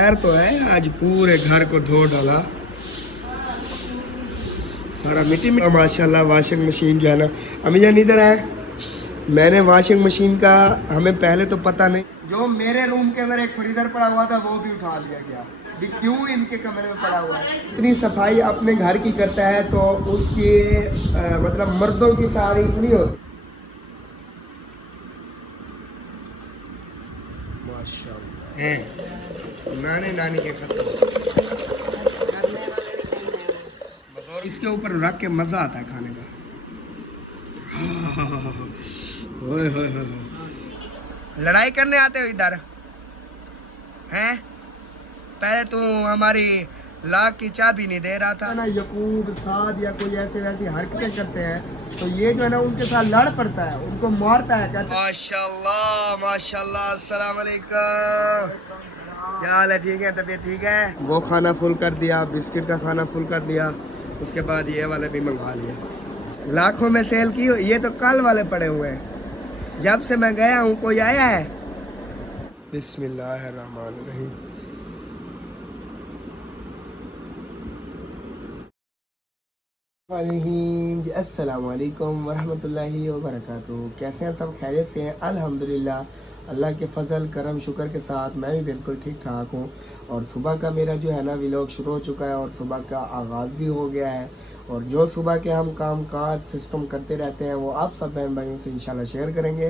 खैर तो है, आज पूरे घर को धो डाला, सारा मिट्टी में। माशाल्लाह वाशिंग मशीन जो है ना, अम्मी जान इधर है। मैंने वाशिंग मशीन का हमें पहले तो पता नहीं, जो मेरे रूम के अंदर एक फ्रीजर पड़ा हुआ था वो भी उठा लिया गया। क्यों इनके कमरे में पड़ा हुआ है? इतनी सफाई अपने घर की करता है तो उसकी मतलब मर्दों की तारीफ नहीं होती। माशाल्लाह है, नाने नानी के खत इसके ऊपर रख के मजा आता है खाने का। ओए होए होए। लड़ाई करने आते हो इधर हैं? पहले तो हमारी लाख की चाबी नहीं दे रहा था ना। यकूब साद या कोई ऐसे वैसी हरकतें करते हैं तो ये जो है ना उनके साथ लड़ पड़ता है, उनको मारता है। कहते माशाल्लाह माशाल्लाह। अस्सलाम वालेकुम, क्या हाल है? ठीक है, तबीयत ठीक है? वो खाना फुल कर दिया, बिस्किट का खाना फुल कर दिया, उसके बाद ये वाले भी मंगवा लिए। लाखों में सेल की। ये तो कल वाले पड़े हुए हैं, जब से मैं गया हूँ कोई आया है? बिस्मिल्लाहिर्रहमानिर्रहीम। अस्सलाम वालेकुम वरहमतुल्लाहि वबरकातुहू। कैसे हैं सब? खैरियत से हैं? अल्हम्दुलिल्लाह, अल्लाह के फजल करम शुक्र के साथ मैं भी बिल्कुल ठीक ठाक हूँ। और सुबह का मेरा जो है ना व्लॉग शुरू हो चुका है और सुबह का आगाज़ भी हो गया है। और जो सुबह के हम काम काज सिस्टम करते रहते हैं वो आप सब बहन भाइयों से इंशाल्लाह शेयर करेंगे।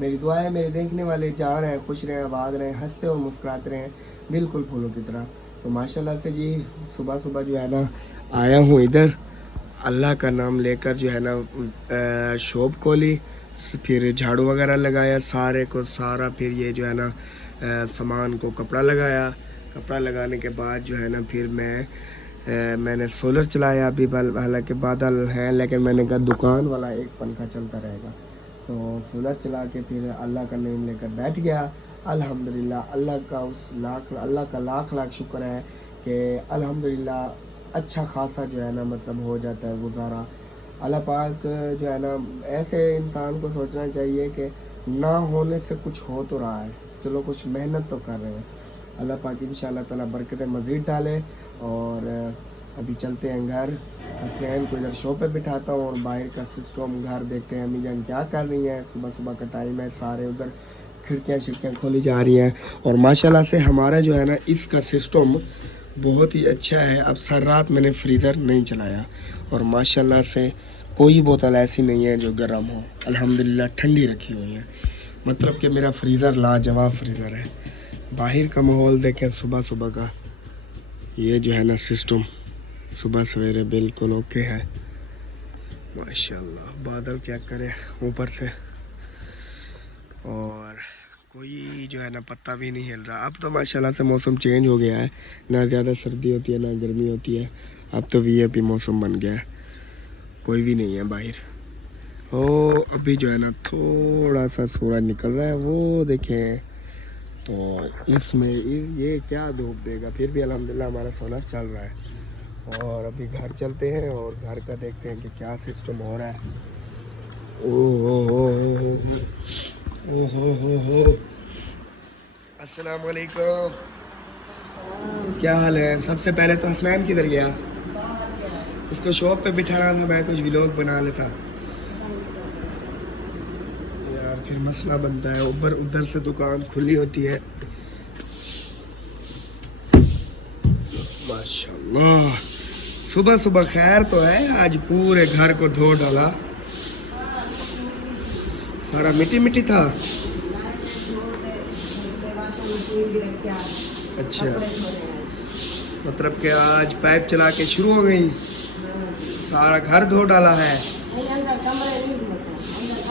मेरी दुआ है मेरे देखने वाले जहाँ रहें, खुश रहें, आबाद रहें, हंसते और मुस्कुराते रहें, बिल्कुल फूलों की तरह। तो माशाल्लाह से जी सुबह सुबह जो है ना आया हूँ इधर, अल्लाह का नाम लेकर जो है ना शॉप खोली, फिर झाड़ू वगैरह लगाया सारे को सारा, फिर ये जो है ना सामान को कपड़ा लगाया। कपड़ा लगाने के बाद जो है ना फिर मैंने सोलर चलाया। अभी हालांकि बादल हैं लेकिन मैंने कहा दुकान वाला एक पंखा चलता रहेगा, तो सोलर चला के फिर अल्लाह का नाम लेकर बैठ गया। अल्हम्दुलिल्लाह, अल्लाह का लाख लाख शुक्र है कि अल्हम्दुलिल्लाह अच्छा खासा जो है ना मतलब हो जाता है गुजारा। अल्लाह पाक जो है ना, ऐसे इंसान को सोचना चाहिए कि ना होने से कुछ हो तो रहा है, चलो कुछ मेहनत तो कर रहे हैं। अल्लाह पाक इंशाअल्लाह ताला बरकत मज़ीद डाले। और अभी चलते हैं घर, हसनैन को इधर शो पे बिठाता हूँ और बाहर का सिस्टम घर देखते हैं अम्मी जान क्या कर रही हैं। सुबह सुबह का टाइम है, सारे उधर खिड़कियाँ खोली जा रही हैं। और माशाल्लाह से हमारा जो है ना इसका सिस्टम बहुत ही अच्छा है। अब सर रात मैंने फ्रीज़र नहीं चलाया और माशाल्लाह से कोई बोतल ऐसी नहीं है जो गर्म हो, अल्हम्दुलिल्लाह ठंडी रखी हुई है। मतलब कि मेरा फ्रीज़र लाजवाब फ्रीज़र है। बाहर का माहौल देखें सुबह सुबह का, ये जो है ना सिस्टम सुबह सवेरे बिल्कुल ओके है माशाल्लाह। बादल चेक करें ऊपर से, और कोई जो है ना पत्ता भी नहीं हिल रहा। अब तो माशाल्लाह से मौसम चेंज हो गया है, ना ज़्यादा सर्दी होती है ना गर्मी होती है। अब तो वीआईपी मौसम बन गया है, कोई भी नहीं है बाहर। ओ अभी जो है ना थोड़ा सा सूरज निकल रहा है, वो देखें। तो इसमें ये क्या धूप देगा, फिर भी अल्हम्दुलिल्लाह हमारा सोलर चल रहा है। और अभी घर चलते हैं और घर का देखते हैं कि क्या सिस्टम हो रहा है। ओ अस्सलाम वालेकुम, क्या हाल है? सबसे पहले तो हसनैन किधर गया? उसको शॉप पे बिठाना था, मैं कुछ व्लॉग बना लेता यार, फिर मसला बनता है। उधर से दुकान खुली होती है। माशाल्लाह सुबह सुबह खैर तो है, आज पूरे घर को धो डाला, सारा मिट्टी मिट्टी था। अच्छा, मतलब कि आज पाइप चला के शुरू हो गई, सारा घर धो डाला है।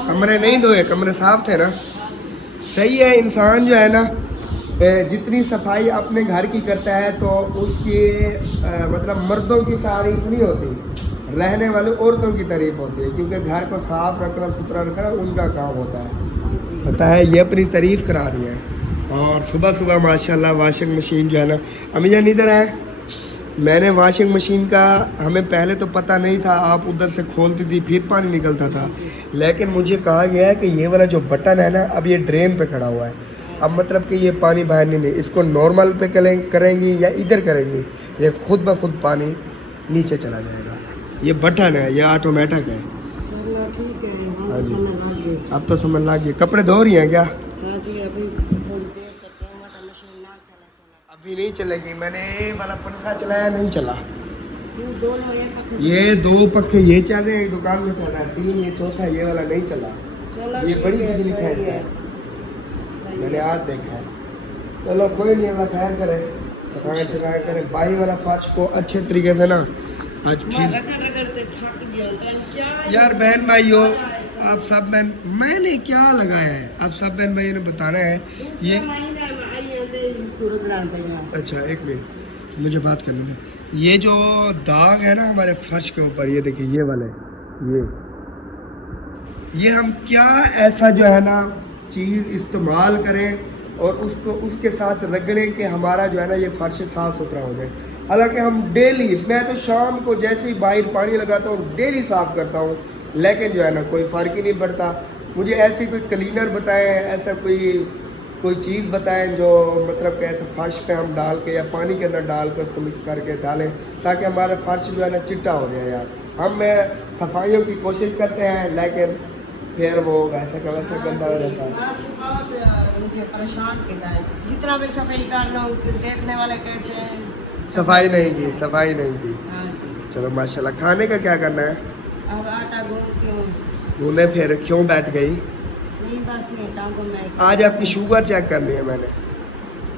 कमरे नहीं धोए, कमरे साफ थे ना। सही है, इंसान जो है ना जितनी सफाई अपने घर की करता है तो उसकी मतलब मर्दों की तारीफ नहीं होती, रहने वाली औरतों की तारीफ होती है। क्योंकि घर को साफ रखना सुथरा रखना उनका काम होता है, पता है, ये अपनी तारीफ करा रही है। और सुबह सुबह माशाल्लाह वाशिंग मशीन जो है ना, अम्मी जान इधर है। मैंने वाशिंग मशीन का हमें पहले तो पता नहीं था, आप उधर से खोलती थी फिर पानी निकलता था, लेकिन मुझे कहा गया है कि ये वाला जो बटन है ना अब ये ड्रेन पे खड़ा हुआ है, अब मतलब कि ये पानी बाहर नहीं है, इसको नॉर्मल पे करेंगी या इधर करेंगी, ये खुद ब खुद पानी नीचे चला जाएगा। ये बटन है, ये ऑटोमेटिक है। ठीक है। हाँ जी, अब तो समझ लग गई। कपड़े धो रही हैं क्या? अभी नहीं चलेगी, मैंने ये वाला पंखा चलाया, नहीं चला। ये 2 पंखे ये चल रहे हैं, एक दुकान में चल रहा है, 3 ये चौथा ये वाला नहीं चला। ये बड़ी बिजली खरीदता है, मैंने आज देखा है। चलो कोई नहीं, अल्लाह खैर करे, सफाई शफाई करे। बाई वाला फर्श को अच्छे तरीके से ना आज फिर यार बहन भाइयों, आप सब मैंने क्या लगाया है, आप सब बहन भाइयों ने बताना है। ये अच्छा एक मिनट मुझे बात करने में, ये जो दाग है ना हमारे फर्श के ऊपर, ये देखिए ये वाले, ये हम क्या ऐसा जो है ना चीज़ इस्तेमाल करें और उसको उसके साथ रगड़ें कि हमारा जो है ना ये फर्श साफ़ सुथरा हो जाए। हालांकि हम डेली, मैं तो शाम को जैसे ही बाहर पानी लगाता हूँ डेली साफ़ करता हूँ, लेकिन जो है ना कोई फ़र्क ही नहीं पड़ता। मुझे ऐसी कोई क्लीनर बताएं, ऐसा कोई चीज़ बताएं जो मतलब कि ऐसा फर्श पे हम डाल के या पानी के अंदर डाल कर उसको मिक्स करके डालें, ताकि हमारा फर्श जो है ना चिट्टा हो जाए। यार हम सफाइयों की कोशिश करते हैं, लेकिन फिर वो वैसा का वैसा गंदा हो जाता है। मुझे परेशान करता है, जितना भी सफाई कर लो देखने वाले कहते हैं सफाई नहीं की। चलो माशाल्लाह। खाने का क्या करना है? अब आटा गूंथती हूँ। घूमे फिर क्यों बैठ गई? नहीं बस ये टांगों में। आज आपकी शुगर चेक करनी है मैंने,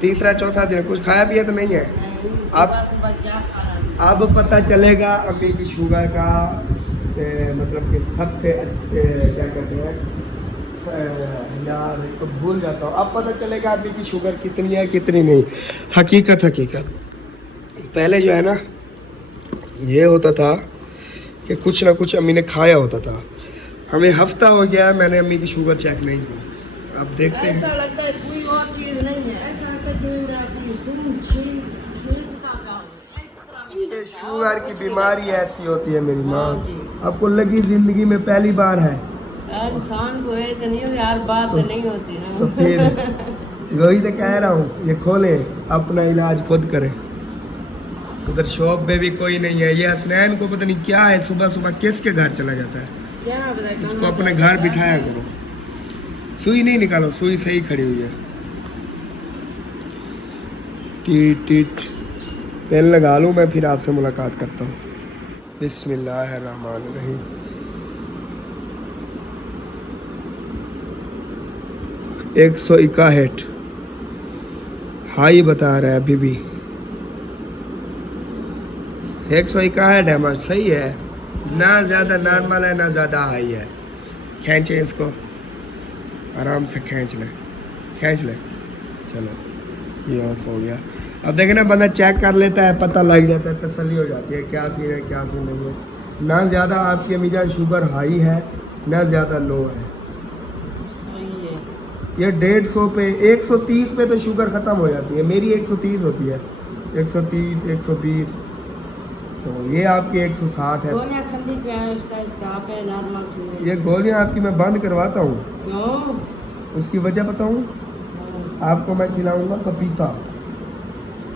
3रा 4था दिन, कुछ खाया पिया तो नहीं है? अब पता चलेगा अम्मी की शुगर का मतलब कि सबसे क्या कहते हैं यार, तो भूल जाता हूँ। अब पता चलेगा अम्मी की शुगर कितनी है कितनी नहीं। हकीकत पहले जो है ना ये होता था कि कुछ ना कुछ अम्मी ने खाया होता था। हमें हफ्ता हो गया मैंने अम्मी की शुगर चेक नहीं की। अब देखते हैं। ऐसा लगता है कोई और चीज नहीं है, ऐसा लगता है ये शुगर की बीमारी ऐसी होती है मेरी माँ, आपको लगी जिंदगी में पहली बार है। इंसान को है तो नहीं होती, हर बात तो नहीं होती ना। तो फिर वही तो कह रहा हूँ, ये खोले अपना इलाज खुद करें। उधर शॉप पे भी कोई नहीं है। ये हसनैन को पता नहीं क्या है, सुबह सुबह किसके घर चला जाता है। इसको अपने घर बिठाया करो। सुई नहीं निकालो, सुई सही खड़ी हुई है। टीट पेन लगा लूँ मैं, फिर आपसे मुलाकात करता हूँ। बिस्मिल्लाहिर्रहमानिर्रहीम। एक 161 हाई बता रहा है अभी भी। 161 है, मत सही है ना, ज़्यादा नॉर्मल है ना ज़्यादा हाई है। खींचे इसको, आराम से खींच ले। चलो ये ऑफ हो गया। अब देखें ना, बंदा चेक कर लेता है, पता लग जाता है, तसल्ली हो जाती है क्या सीन है क्या सीन नहीं है। ना ज़्यादा आपकी अम्मी जान शुगर हाई है ना ज़्यादा लो है। ये 150 पे 130 पे तो शुगर ख़त्म हो जाती है। मेरी 130 होती है, 130 120, तो ये आपकी 160 है। ये गोलियां आपकी मैं बंद करवाता हूँ। उसकी वजह बताऊँ आपको? मैं खिलाऊंगा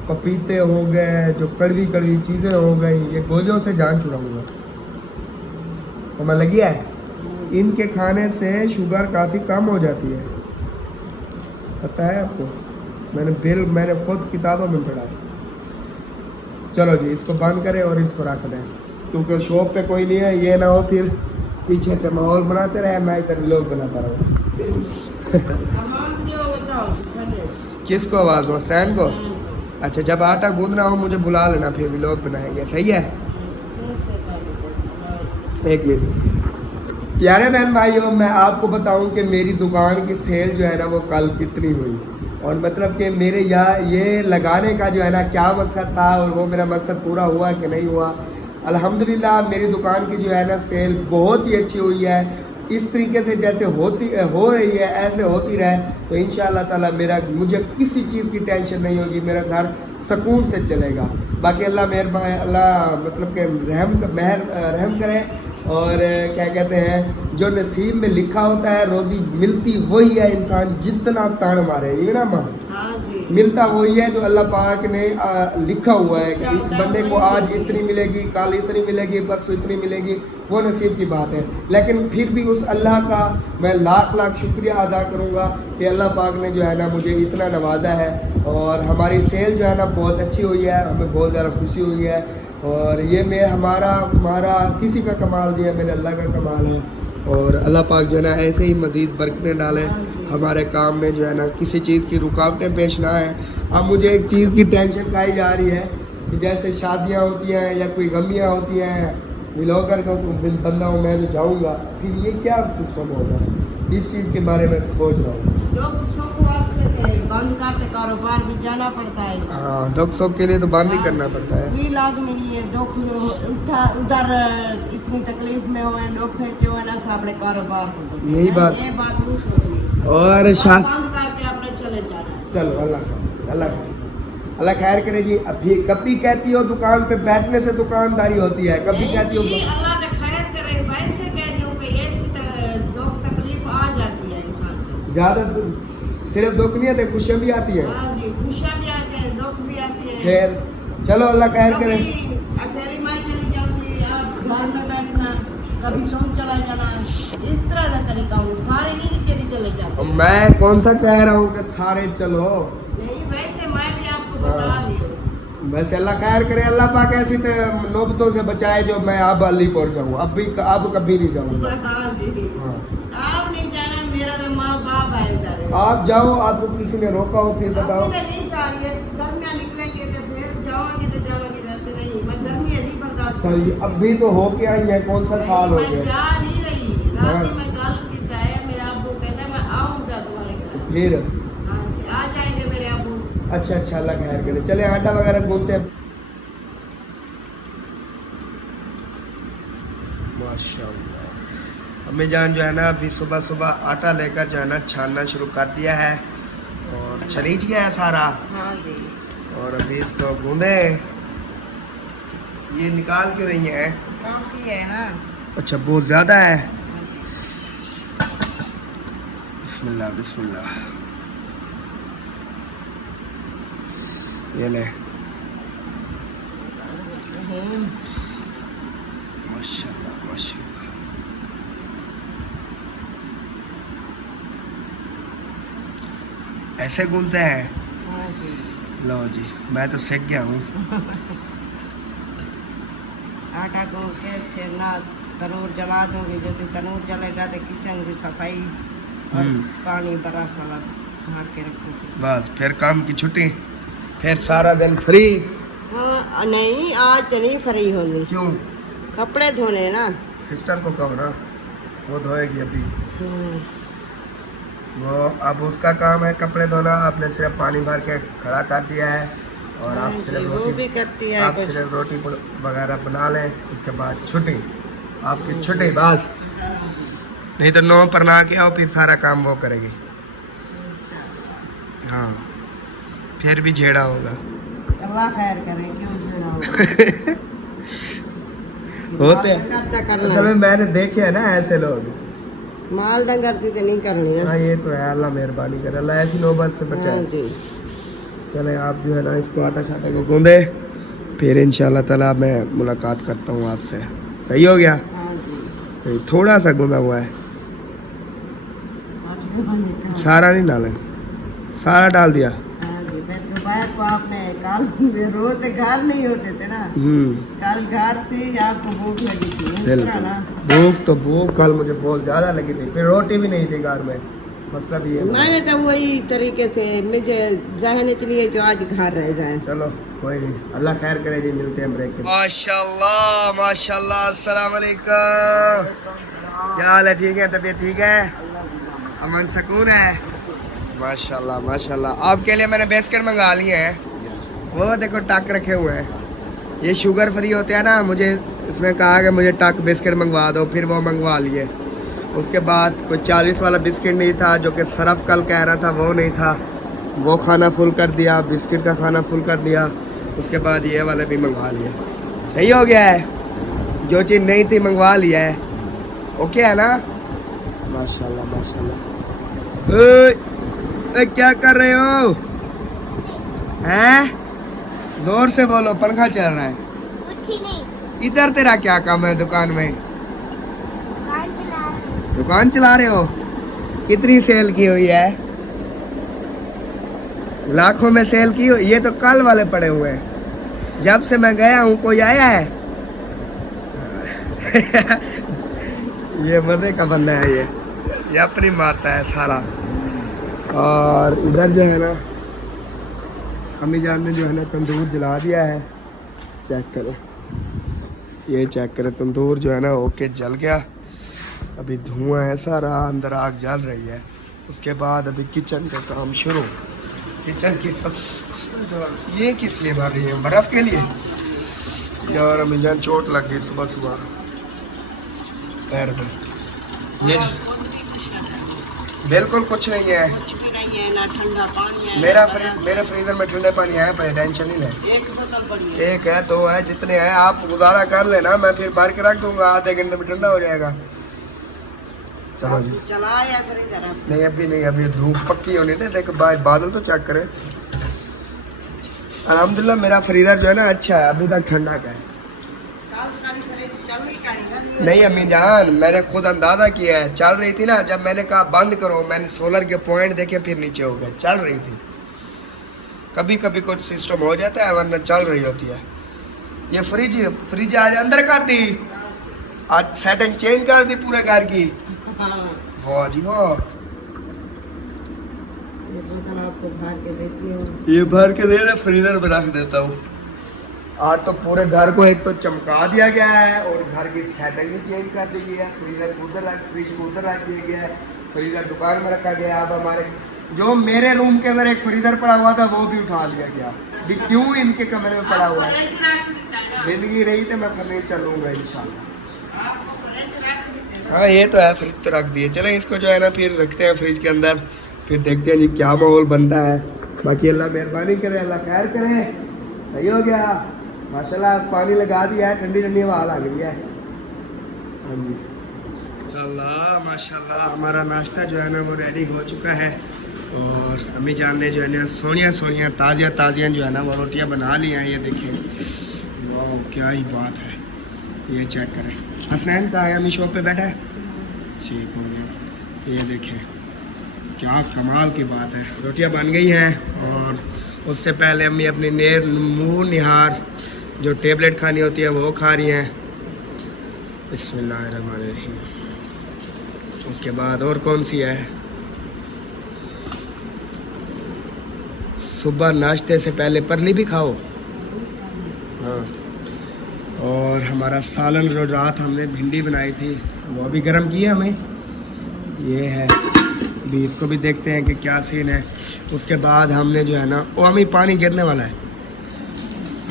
पपीते हो गए, जो कड़वी चीज़ें हो गई, ये गोलियों से जान छुड़ाऊंगा। समझ लगी है? इनके खाने से शुगर काफ़ी कम हो जाती है, पता है आपको? मैंने खुद किताबों में पढ़ा। चलो जी, इसको बंद करें और इसको रख दें, क्योंकि शॉप पे कोई नहीं है। ये ना हो फिर पीछे से माहौल बनाते रहे, मैं इधर लोग बनाता रहूँ। किसको आवाज़ दो? स्टैंड को? अच्छा, जब आटा गूंदना हो मुझे बुला लेना, फिर भी लोग बनाएंगे। सही है? एक मिनट। प्यारे बहन भाइयों, मैं आपको बताऊं कि मेरी दुकान की सेल जो है ना वो कल कितनी हुई, और मतलब कि मेरे यहाँ ये लगाने का जो है ना क्या मकसद था, और वो मेरा मकसद पूरा हुआ कि नहीं हुआ। अल्हम्दुलिल्लाह मेरी दुकान की जो है ना सेल बहुत ही अच्छी हुई है। इस तरीके से जैसे हो रही है ऐसे होती रहे तो इंशाअल्लाह ताला मुझे किसी चीज़ की टेंशन नहीं होगी, मेरा घर सुकून से चलेगा। बाकी अल्लाह मेहरबान, अल्लाह मतलब कि रहम करे, और क्या कहते हैं, जो नसीब में लिखा होता है रोजी मिलती वही है, इंसान जितना तान मारे, ये ना मां हाँ जी। मिलता वही है जो अल्लाह पाक ने लिखा हुआ है कि इस बंदे को आज इतनी मिलेगी, कल इतनी मिलेगी, परसों इतनी मिलेगी, वो नसीब की बात है। लेकिन फिर भी उस अल्लाह का मैं लाख लाख शुक्रिया अदा करूँगा कि अल्लाह पाक ने जो है ना मुझे इतना नवाजा है। और हमारी सेल जो है ना बहुत अच्छी हुई है, हमें बहुत ज़्यादा खुशी हुई है। और ये मैं हमारा किसी का कमाल नहीं है, मेरे अल्लाह का कमाल है। और अल्लाह पाक जो है ना ऐसे ही मज़ीद बरकतें डाले हमारे काम में, जो है ना किसी चीज़ की रुकावटें पेश ना आए। अब मुझे एक चीज़ की टेंशन खाई जा रही है कि जैसे शादियां होती हैं या कोई गमियां होती हैं, मिलोकर का तो बंदा हूँ मैं, तो जाऊँगा फिर ये क्या सिस्टम होगा, इस चीज़ के बारे में सोच रहा हूँ। बंद करते कारोबार भी जाना पड़ता है। हाँ, दुख सुख के लिए तो बंद ही करना पड़ता है। ये आदमी नहीं है दुख उधर इतनी तकलीफ में हुए दुख है जो है ना अपने कारोबार को, यही बात ये बात नहीं सोचनी और बंद करके अपने चले जाना। चलो अल्लाह खैर करे जी। अभी कभी कहती हो दुकान पे बैठने से दुकानदारी होती है, कभी कहती हो अल्लाह ने खैर करे, वैसे कह रही हूँ कि ऐसी दुख तकलीफ आ जाती है इंसान को। ज्यादा सिर्फ दुख नहीं आते, खुशियाँ भी आती है। हाँ जी, खुशियाँ भी आती है, दुख भी आती है। खैर चलो अल्लाह खैर करे। अकेली मैं चली जाऊंगी, आप घर में बैठना, कभी तुम चला जाना, इस तरह का तरीका हो, सारे नहीं के भी चले जाते। मैं कौन सा कह रहा हूँ कि सारे चलो, नहीं वैसे मैं भी आपको बता रही हूँ। वैसे अल्लाह खैर करे, अल्लाह पाक ऐसी नौबतों से बचाए जो मैं अब अली पहुंच जाऊँ, अब कभी नहीं जाऊँगा। हाँ जी, आप नहीं जाना, मेरा तो माँ बाप है इधर। आप जाओ, आपको किसी ने रोका हो फिर बताओ। नहीं जा रही है, गर्मियाँ निकलेंगे तो फिर जाओगी तो जाओगी, रहते नहीं, मैं गर्मी नहीं बर्दाश्त सही, अब भी तो हो के आई है, कौन सा साल हो मैं गया। जा नहीं रही, रात में कल किया है, मेरा अबू कहता है मैं आऊँगा तुम्हारे घर। फिर हाँ जी, आ जाएंगे मेरे अबू। अच्छा अल्लाह खैर करे। चले आटा वगैरह गूंथते हैं। माशाल्लाह अम्मी जान जो है ना अभी सुबह सुबह आटा लेकर जो है ना छानना शुरू कर दिया है और छरीच गया है सारा। हाँ जी। और अभी इसको गूंदे, ये निकाल क्यों रही है? काफी है ना। अच्छा बहुत ज़्यादा है। बिस्मिल्लाह बिस्मिल्लाह, ये ले माशाल्लाह माशाल्लाह। ऐसे गूंथते हैं? हाँ जी। लो जी, मैं तो सीख गया हूँ। आटा गूंद के फिर ना तनूर जला दूंगी, जो तनूर जलेगा तो किचन की सफाई और पानी बर्फ वाला भर के रखूँगी। बस फिर काम की छुट्टी, फिर सारा दिन फ्री। हाँ नहीं, आज तो नहीं फ्री होगी। क्यों? कपड़े धोने ना। सिस्टर को कहो ना, वो धोएगी अभी। वो अब उसका काम है कपड़े धोना, आपने सिर्फ पानी भर के खड़ा कर दिया है और आप सिर्फ वो भी करती है, आप सिर्फ रोटी वगैरह बना लें, उसके बाद छुट्टी, आपकी छुट्टी बस। नहीं तो 9 पर ना के आओ, फिर सारा काम वो करेगी। हाँ फिर भी झेड़ा होगा। अल्लाह खैर करे, क्यों झेड़ा होगा। होते हैं, चलो मैंने देखे है ना ऐसे लोग, माल डंगर से नहीं करनी है। हाँ ये तो है, अल्लाह मेहरबानी करे, अल्लाह ऐसी नौबत से बचाए। हाँ जी। चले आप जो है ना इसको आटा शाटा को गूंदे, फिर इंशाल्लाह ताला मैं मुलाकात करता हूँ आपसे। सही हो गया? हाँ जी। सही, थोड़ा सा गूंदा हुआ है, सारा नहीं डालें, सारा डाल दिया। हाँ जी, फिर दोपहर को आपने कल रोज घर नहीं होते थे ना, कल घर से आपको भूख लगी थी ना। भूख तो भूख कल मुझे बहुत ज़्यादा लगी थी, फिर रोटी भी नहीं थी घर में, मतलब ये मैंने तो वही तरीके से मुझे जहन चलिए जो आज घर रह जाए। चलो कोई नहीं, अल्लाह खैर करे जी, मिलते हैं ब्रेक के। माशाल्लाह माशाल्लाह, अस्सलाम वालेकुम, क्या हाल है? ठीक है, तबीयत ठीक है, अमन सुकून है? माशाल्लाह माशाल्लाह। आपके लिए मैंने बिस्किट मंगा लिए हैं, वो देखो टक रखे हुए हैं, ये शुगर फ्री होते हैं ना, मुझे इसने कहा कि मुझे टक बिस्किट मंगवा दो, फिर वो मंगवा लिए। उसके बाद कोई 40 वाला बिस्किट नहीं था जो कि सरफ कल कह रहा था, वो नहीं था, वो खाना फुल कर दिया, बिस्किट का खाना फुल कर दिया। उसके बाद ये वाले भी मंगवा लिए। सही हो गया है, जो चीज़ नहीं थी मंगवा लिया है, ओके है ना? माशाल्लाह माशाल्लाह। ओए क्या कर रहे हो? हैं? जोर से बोलो, पंखा चल रहा है। कुछ ही नहीं, इधर तेरा क्या काम है दुकान में? दुकान चला रहे हैं। दुकान चला रहे हो? कितनी सेल की हुई है? लाखों में सेल की हुई। ये तो कल वाले पड़े हुए हैं। जब से मैं गया हूँ कोई आया है? ये मजे का बंदा है ये अपनी मारता है सारा। और इधर जो है ना अम्मी जान ने जो है ना तंदूर जला दिया है। चेक करो, ये चेक करो, तंदूर जो है ना ओके जल गया। अभी धुआं है सारा, अंदर आग जल रही है। उसके बाद अभी किचन का काम शुरू। किचन की सब ये किस लिए भर रही है? बर्फ़ के लिए। यार अम्मी जान चोट लग गई सुबह सुबह पैर पे। ये बिल्कुल कुछ नहीं है। ना ठंडा पानी है, मेरे फ्रीजर में ठंडा पानी है, पर टेंशन नहीं ले। एक बोतल पड़ी है। एक है, दो है, जितने हैं आप गुजारा कर लेना। मैं फिर भर के रख दूंगा, आधे घंटे में ठंडा हो जाएगा। चलो जी। चलाया करें जरा। नहीं अभी नहीं, अभी धूप पक्की होने दे। देखो बादल तो चेक करे। अल्हम्दुलिल्लाह मेरा फ्रीजर जो है ना अच्छा है, अभी तक ठंडा का है। नहीं अम्मी जान, मैंने खुद अंदाजा किया है। चल रही थी ना, जब मैंने कहा बंद करो, मैंने सोलर के पॉइंट देखे, फिर नीचे हो गए। चल रही थी। कभी कभी कुछ सिस्टम हो जाता है, वरना चल रही होती है। ये फ्रिज आज अंदर कर दी, आज सेटिंग चेंज कर दी पूरे घर की। वाह जी वाह। ये बोतल आपको भर के देती हूँ। ये भर के दे रहे, फ्रीजर में रख देता हूँ। आज तो पूरे घर को एक तो चमका दिया गया है और घर की सेटिंग भी चेंज कर दी गई है। फ्रीजर उधर रख, फ्रिज को उधर रख दिया गया है। फ्रीजर दुकान में रखा गया है। अब हमारे जो मेरे रूम के अंदर एक फ्रीजर पड़ा हुआ था वो भी उठा लिया गया। भी क्यों इनके कमरे में पड़ा हुआ है? जिंदगी रही तो मैं फर्नीचर लूँगा इंशाल्लाह। हाँ ये तो है, फ्रिज तो रख दिए। चलें इसको जो है ना फिर रखते हैं फ्रिज के अंदर, फिर देखते हैं जी क्या माहौल बनता है। बाकी अल्लाह मेहरबानी करे, अल्लाह खैर करे। सही हो गया माशाल्लाह। पानी लगा दिया है, ठंडी ठंडी हवा आ गई है। हाँ जी माशाल्लाह माशाल्लाह। हमारा नाश्ता जो है ना वो रेडी हो चुका है। और अम्मी जान ने जो है ना सोनिया सोनिया ताज़िया ताज़िया जो है ना वो रोटियाँ बना ली हैं। ये देखिए, वाह क्या ही बात है। ये चेक करें। हसनैन का है, अम्मी शॉप पे बैठा है। ठीक हो गया। ये देखें क्या कमाल की बात है। रोटियां बन गई हैं और उससे पहले अम्मी अपनी मुँह निहार जो टेबलेट खानी होती है वो खा रही हैं। बिस्मिल्लाहिर्रहमानिर्रहीम। उसके बाद और कौन सी है? सुबह नाश्ते से पहले परली भी खाओ। हाँ, और हमारा सालन जो रात हमने भिंडी बनाई थी वो अभी गर्म की है हमें। ये है, अभी इसको भी देखते हैं कि क्या सीन है। उसके बाद हमने जो है ना, वो हमें पानी गिरने वाला है।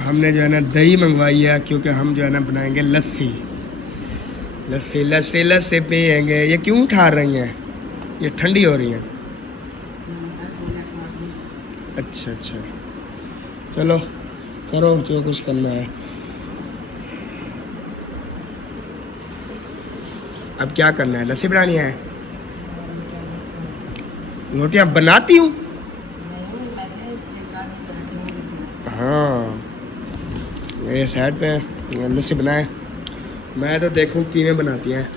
हमने जो है ना दही मंगवाई है, क्योंकि हम जो है ना बनाएंगे लस्सी। लस्सी लस्सी लस्सी पियेंगे। ये क्यों ठार रही हैं? ये ठंडी हो रही हैं। अच्छा अच्छा, चलो करो जो कुछ करना है। अब क्या करना है? लस्सी बनानी है? रोटियां बनाती हूँ। हाँ, ये साइड पे लस्सी बनाए। मैं तो देखूं कीमें बनाती हैं।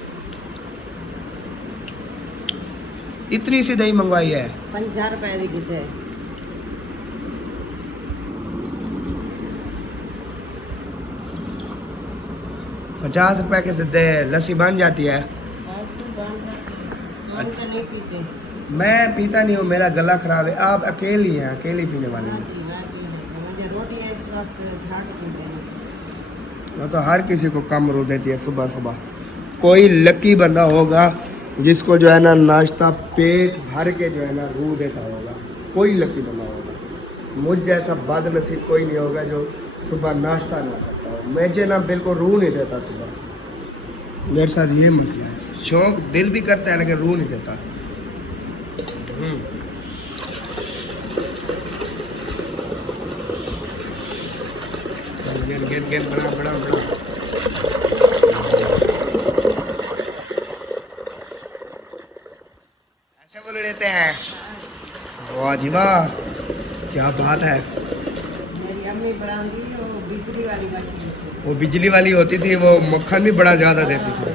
इतनी सी दही मंगवाई है। 50 रुपए की किथे 50 रुपए के दे लस्सी बन जाती है। बस बन जाती है। हम तो नहीं पीते। मैं पीता नहीं हूँ, मेरा गला खराब है। आप अकेली हैं, अकेली पीने वाली हैं। मुझे रोटी इस वक्त झाड़ पीते हैं। वो तो हर किसी को कम रो देती है सुबह सुबह। कोई लकी बंदा होगा जिसको जो है ना नाश्ता पेट भर के जो है ना रू देता होगा। कोई लकी बंदा होगा। मुझ जैसा बदनसीब कोई नहीं होगा जो सुबह नाश्ता ना करता हो। मुझे ना बिल्कुल रू नहीं देता सुबह। मेरे साथ ये मसला है। शौक दिल भी करता है लेकिन रू नहीं देता। गेंद बड़ा बड़ा बड़ा। वाह जी वाह, क्या बात है। मेरी अम्मी बनाती वो बिजली वाली मशीन से। वो बिजली वाली होती थी, वो मक्खन भी बड़ा ज़्यादा देती थी।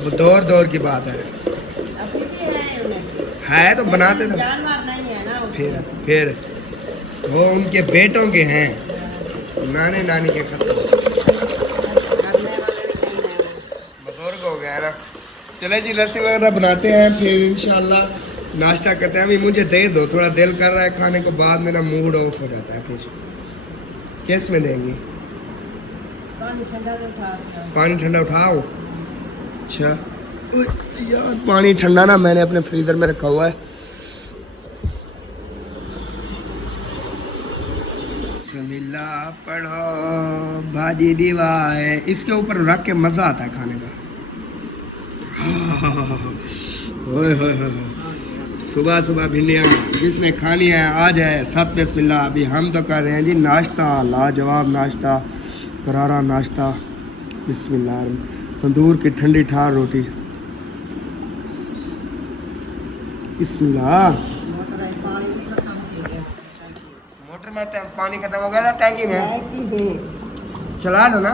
वो दौर दौर की बात है। अभी भी है उन्हें। है तो बनाते तो जानवर नहीं है ना उसमें। फिर वो उनके बेटों के हैं, नाने नानी के खत्म, करने वाले भी नहीं है वो। बुजुर्ग हो गए ना। चले जी, लस्सी वगैरह बनाते हैं, फिर इंशाल्लाह नाश्ता करते हैं। अभी मुझे दे दो, थोड़ा दिल कर रहा है खाने के बाद मेरा मूड ऑफ हो जाता है। फिर किस में देंगी? पानी ठंडा तो था। पानी ठंडा उठाओ। अच्छा यार, पानी ठंडा ना मैंने अपने फ्रीजर में रखा हुआ है। बिस्मिल्लाह पढ़ो, भाजी दीवा है, इसके ऊपर रख के मज़ा आता है खाने का। ओए होए होए, सुबह सुबह भिंडियाँ जिसने खानी है आ जाए, सत बिस्मिल्लाह। अभी हम तो कर रहे हैं जी नाश्ता, लाजवाब नाश्ता, करारा नाश्ता। बिस्मिल्लाह, तंदूर की ठंडी ठार रोटी। बिस्मिल्लाह। मोटर में पानी खत्म हो गया था टैंकी में, चला दो ना।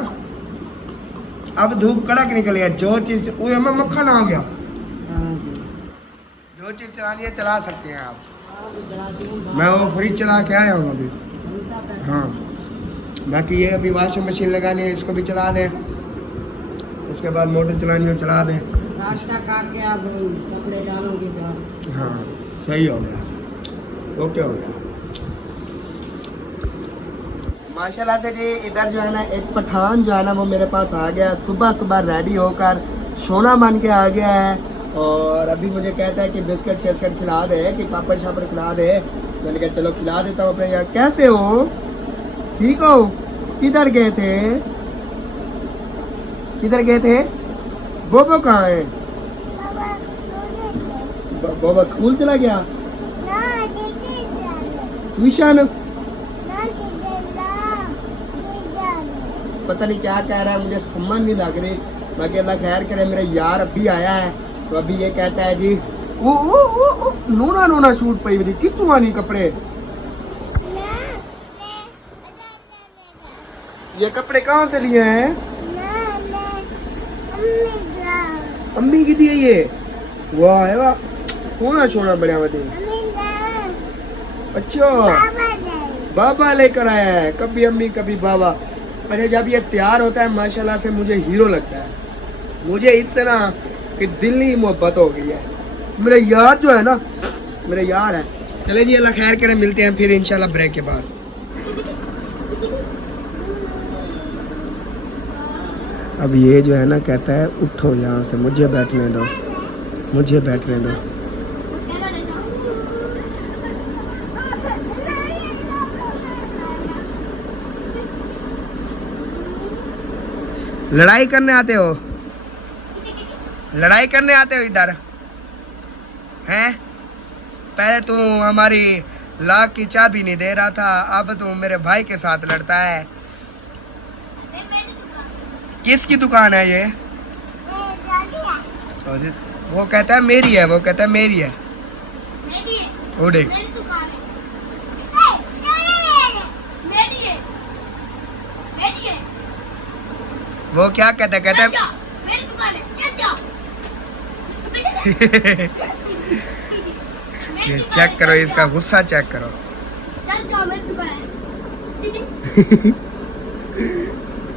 अब धूप कड़क निकल गया, जो चीज में मक्खन आ गया। जो चीज चलानी है चला सकते हैं आप। मैं वो फ्रिज चला के आया हूँ अभी। हाँ, बाकी ये अभी वॉशिंग मशीन लगानी है, इसको भी चला दें। उसके बाद मोटर चलानी हो चला दें। नाश्ता करके आप कपड़े डालोगे बाहर। हाँ सही हो गया, ओके हो गया। माशाल्लाह से जी, इधर जो है ना एक पठान जो है ना वो मेरे पास आ गया, सुबह सुबह रेडी होकर सोना बन के आ गया है। और अभी मुझे कहता है कि बिस्किट शेस्किट खिला दे, कि पापड़ शापड़ खिला दे। मैंने कहा चलो खिला देता हूँ अपने यार। कैसे हो, ठीक हो? किधर गए थे, किधर गए थे? बोबो कहाँ है? बोबो स्कूल चला गया, ट्यूशन, पता नहीं क्या कह रहा है, मुझे समझ नहीं लग रही। बाकी अल्लाह खैर करे, मेरा यार अभी आया है तो अभी ये कहता है जी ओ नूना नूना शूट पई हुई, कितू आनी कपड़े। ये कपड़े कहाँ से लिए हैं? अम्मी की दिए ये। वाह है वाह, सोना सोना बढ़िया मत। अच्छा, बाबा लेकर आया है, कभी अम्मी कभी बाबा। अरे जब ये तैयार होता है माशाल्लाह से मुझे हीरो लगता है। मुझे इससे ना कि दिल ही मोहब्बत हो गई है। मेरा यार जो है ना, मेरा यार है। चले जी, अल्लाह खैर करे, मिलते हैं फिर इंशाल्लाह ब्रेक के बाद। अब ये जो है ना कहता है उठो यहाँ से, मुझे बैठने दो, मुझे बैठने दो। लड़ाई करने आते हो, लड़ाई करने आते हो इधर हैं? पहले तू हमारी लाख की चाबी नहीं दे रहा था, अब तू मेरे भाई के साथ लड़ता है। किसकी दुकान है ये? वो कहता है मेरी है, वो कहता है मेरी है। वो देख, वो क्या कहता है, कहता है मेरी दुकान है, चल जाओ। ये चेक करो, इसका गुस्सा चेक करो। चल जाओ, मेरी दुकान है।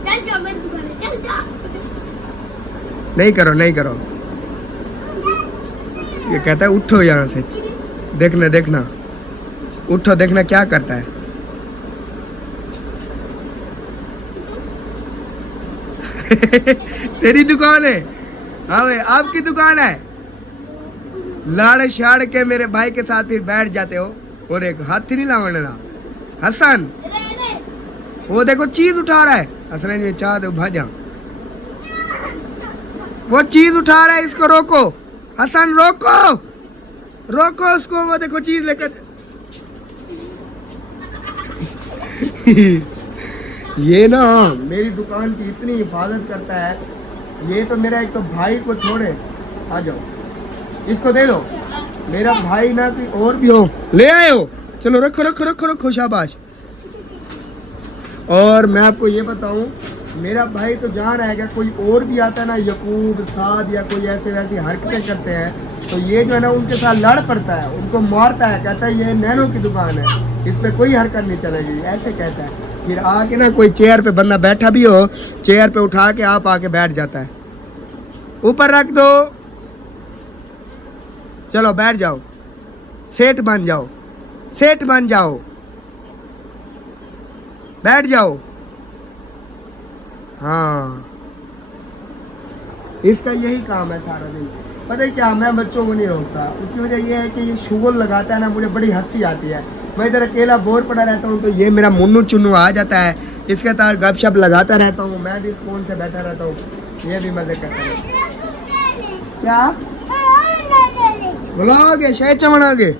चल जाओ, मेरी दुकान है, चल जाओ। नहीं करो, नहीं करो। ये कहता है उठो यहाँ से, देखना देखना, उठो, देखना क्या करता है। तेरी दुकान है? हाँ भाई, आपकी दुकान है। लाड़ शाड़ के मेरे भाई के साथ फिर बैठ जाते हो। और एक हाथ नहीं लावने ना। हसन, वो देखो चीज उठा रहा है। हसन में चाह दो भाजा, वो चीज उठा रहा है, इसको रोको। हसन रोको, रोको उसको, वो देखो चीज लेकर। ये ना मेरी दुकान की इतनी हिफाजत करता है। ये तो मेरा एक तो भाई को छोड़े। आ जाओ, इसको दे दो, मेरा भाई ना कोई और भी हो, ले आए हो, चलो रखो रखो रखो रखो, शाबाश। और मैं आपको ये बताऊं, मेरा भाई तो जहाँ रहेगा, कोई और भी आता है ना, यकूब साद या कोई ऐसे वैसी हरकतें करते हैं, तो ये जो है ना उनके साथ लड़ पड़ता है, उनको मारता है, कहता है ये नैनो की दुकान है, इस पे कोई हरकत नहीं चलेगी, ऐसे कहता है। फिर आके ना कोई चेयर पे बंदा बैठा भी हो, चेयर पे उठा के आप आके बैठ जाता है, ऊपर रख दो, चलो बैठ जाओ, सेठ बन जाओ, सेठ बन जाओ, बैठ जाओ। हाँ, इसका यही काम है सारा दिन। पता है क्या, मैं बच्चों को नहीं रोकता, उसकी वजह यह है कि ये शुगल लगाता है ना, मुझे बड़ी हंसी आती है। मैं इधर अकेला बोर पड़ा रहता हूँ, तो ये मेरा मुन्नू चुन्नू आ जाता है, इसके साथ गपशप लगाता रहता हूँ, मैं भी फोन से बैठा रहता हूँ, ये भी मजे करता है। क्या बोला, आ गया शह चमन, आ गए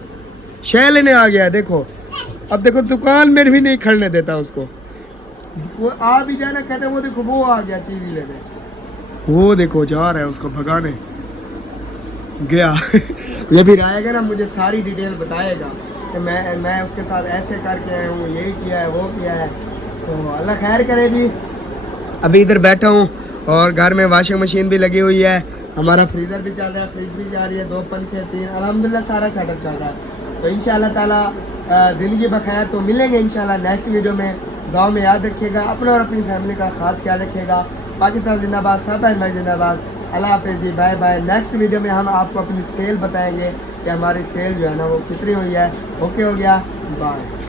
शह लेने आ गया। देखो अब देखो, दुकान में भी नहीं खड़ने देता उसको, वो आ भी जाए ना, कहते वो देखो वो आ गया चीज़ लेने, वो देखो जा रहा है उसको भगाने गया। ये भी आएगा ना, मुझे सारी डिटेल बताएगा कि मैं उसके साथ ऐसे करके आया हूँ, यही किया है, वो किया है। तो अल्लाह खैर करे जी। अभी इधर बैठा हूँ और घर में वॉशिंग मशीन भी लगी हुई है, हमारा फ्रीज़र भी चल रहा है, फ्रिज भी जा रही है, 2 पंखे 3, अल्हम्दुलिल्लाह सारा सेटअप चल रहा है। तो इंशाअल्लाह ताला ज़िंदगी बखैर। तो मिलेंगे इंशाअल्लाह नेक्स्ट वीडियो में। गाँव में याद रखिएगा, अपना और अपनी फैमिली का खास ख्याल रखिएगा। पाकिस्तान जिंदाबाद, सब जिंदाबाद। अल्लाह हाफिज़ जी, बाय बाय। नेक्स्ट वीडियो में हम आपको अपनी सेल बताएंगे कि हमारी सेल जो है ना वो कितनी हुई है। ओके हो गया, बाय।